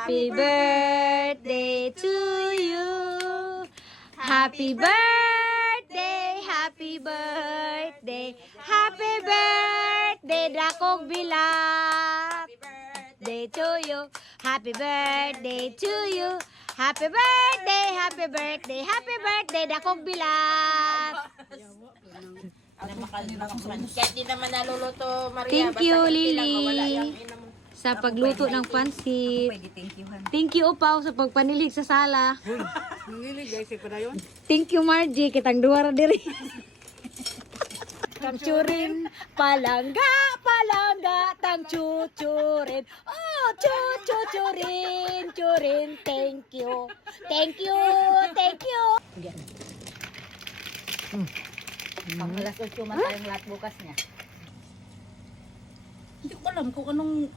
Happy birthday to you. Happy birthday, happy birthday, happy birthday, dakong bilat. Day to you, happy birthday to you. Happy birthday, happy birthday, happy birthday, dakong bilat. Kahit di naman naluluto, Maria. Thank you, basta hindi Lily. lang mawala yung ina mo. Sa pagluto ng pansit. Pwede, thank you, Han. Thank you, Upaw, sa pagpanilig sa sala. Nangili, guys, ko na yun. Thank you, Margie. Kitang duwara diri. Tang churin, palangga, palangga, tang chuchurin. Oh, chuchurin, churin. Thank you. Thank you, thank you. Pang alas 8 man tayong lahat bukas niya. Hindi ko alam kung anong